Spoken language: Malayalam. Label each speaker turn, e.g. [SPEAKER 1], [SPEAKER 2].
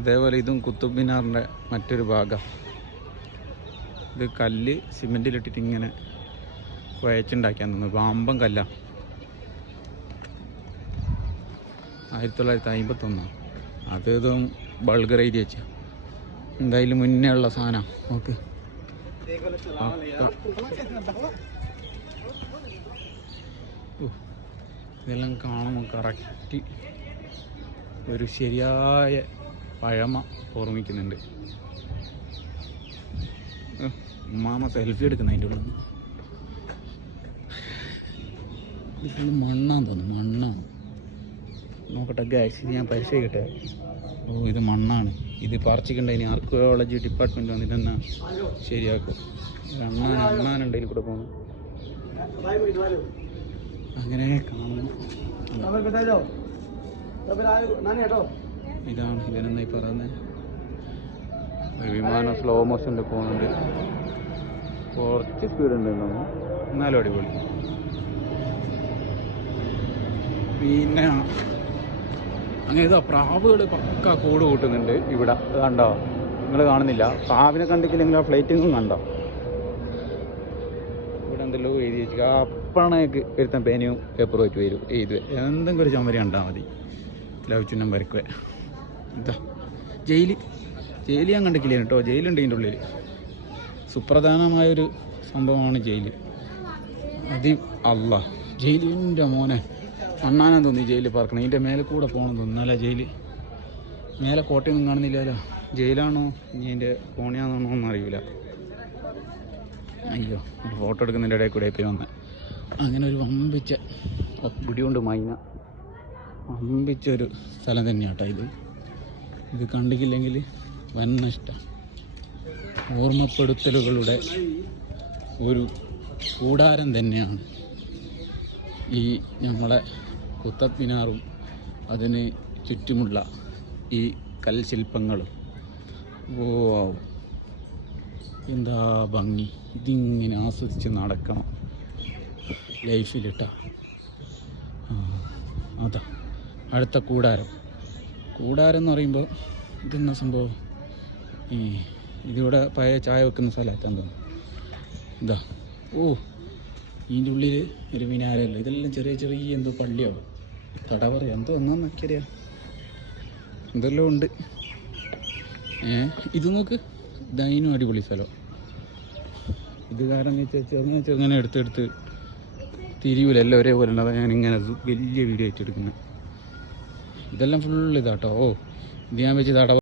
[SPEAKER 1] അതേപോലെ ഇതും കുത്തുബ് മിനാറിന്റെ മറ്റൊരു ഭാഗം. ഇത് കല്ല് സിമെന്റിലിട്ടിട്ട് ഇങ്ങനെ കുഴച്ചുണ്ടാക്കിയാൻ തോന്നുന്നു പാമ്പം കല്ല. ആയിരത്തി തൊള്ളായിരത്തി അമ്പത്തൊന്നാണ് അത് ഇതും ബൾഗർ എഴുതി വെച്ച. എന്തായാലും മുന്നേ ഉള്ള സാധനം. നോക്ക് ഇതെല്ലാം കാണുമ്പോൾ കറക്റ്റ് ഒരു ശരിയായ പഴമ ഓർമ്മിക്കുന്നുണ്ട്. ഉമ്മാമ സെൽഫി എടുക്കുന്ന അതിന്റെ ഉള്ളിൽ. ഇത് മണ്ണാന്ന് തോന്നുന്നു മണ്ണാണ് നോക്കട്ടെ ഗാസ് ഞാൻ പരിശോധിക്കട്ടെ ഓ ഇത് മണ്ണാണ്. ഇത് പറിച്ചിട്ടുണ്ട് ഇനി ആർക്കിയോളജി ഡിപ്പാർട്ട്മെന്റ് വന്നിട്ട് എന്നാ ശരിയാക്കും അണ്ണാൻ അണ്ണാനുണ്ട് ഇതിൽ കൂടെ പോകുന്നു അങ്ങനെ കാണുന്നു. ഇതാണ് ഇവനെന്നായി പറയുന്നത് വിമാനം സ്ലോ മോഷനിൽ പോകുന്നുണ്ട് കുറച്ച് സ്പീഡ് ഉണ്ട് എന്നാലും അടിപൊളി. പിന്നെ അങ്ങനെ ഇതാ പ്രാവുകൾ പക്ക കൂട് കൂട്ടുന്നുണ്ട് ഇവിടെ. കണ്ടോ? നിങ്ങൾ കാണുന്നില്ല. പ്രാവിനെ കണ്ടിട്ടില്ലെങ്കിൽ ആ ഫ്ലൈറ്റിങ്ങും കണ്ടോ? ഇവിടെ എന്തെല്ലോ എഴുതി വെച്ചു അപ്പണേക്ക് എഴുത്താൻ പേനയും പേപ്പറും ആയിട്ട് വരും. എഴുതുക എന്തെങ്കിലും ഒരു ചുമരി കണ്ടാൽ മതി. ലവ് ചിഹ്നം വരക്കുവേ ഇതാ ജയിൽ ജയിൽ ഞാൻ കണ്ടിട്ടില്ല കേട്ടോ. ജയിലുണ്ട് ഇതിന്റെ ഉള്ളിൽ സുപ്രധാനമായൊരു സംഭവമാണ് ജയിൽ അതി അല്ല ജയിലിന്റെ മോനെ. അണ്ണാനാൻ തോന്നി ജയിലിൽ പാർക്കണം. ഇതിന്റെ മേലെ കൂടെ പോകണം തോന്നുന്നല്ല ജയിൽ മേലെ കോട്ടയൊന്നും കാണുന്നില്ലല്ലോ. ജയിലാണോ? ഇനി എന്റെ കോണിയാണോ ഒന്നും അറിയില്ല. അയ്യോ ഒരു ഫോട്ടോ എടുക്കുന്നതിന്റെ ഇടയിൽ കൂടെ പോയി വന്നത് അങ്ങനെ ഒരു വമ്പിച്ച പിടികൊണ്ട് മൈന. വമ്പിച്ചൊരു സ്ഥലം തന്നെയാട്ടോ ഇത്. ഇത് കണ്ടില്ലെങ്കിൽ വൻ നഷ്ടം. ഓർമ്മപ്പെടുത്തലുകളുടെ ഒരു കൂടാരം തന്നെയാണ്. ഈ ഞങ്ങളെ കുത്തപ്പിനാറും അതിന് ചുറ്റുമുള്ള ഈ കൽശില്പങ്ങളും. ഓ എന്താ ഭംഗി. ഇതിങ്ങനെ ആസ്വദിച്ച് നടക്കണം. ലൈഫിലിട്ട. അതാ. അടുത്ത കൂടാരം. കൂടാരം എന്ന് പറയുമ്പോൾ ഇതെന്നാ സംഭവം? ഈ ഇതിവിടെ പഴയ ചായ വെക്കുന്ന സ്ഥലത്താണ് തോന്നുന്നു ഇതാ. ഓ ഇതിന്റെ ഉള്ളിൽ ഒരു മിനാരല്ല? ഇതെല്ലാം ചെറിയ ചെറിയ എന്തോ പള്ളിയോ തടവറയോ എന്തോ ഒന്നാന്നൊക്കെയറിയാം. എന്തെല്ലാം ഉണ്ട്. ഏ ഇത് നോക്ക്. ഇതതിനും അടിപൊളി സ്ഥലം. ഇത് കാരണം എന്ന് വെച്ചാൽ ചെറുങ്ങനെ ചെറുങ്ങനെ എടുത്തെടുത്ത് തിരിയൂല എല്ലാം ഒരേപോലെ ഞാൻ ഇങ്ങനെ വലിയ വീഡിയോ ആയിട്ട് എടുക്കുന്നത് ഇതെല്ലാം ഫുൾ ഇതാട്ടോ. ഓ ഇത് ഞാൻ വെച്ച് തടവ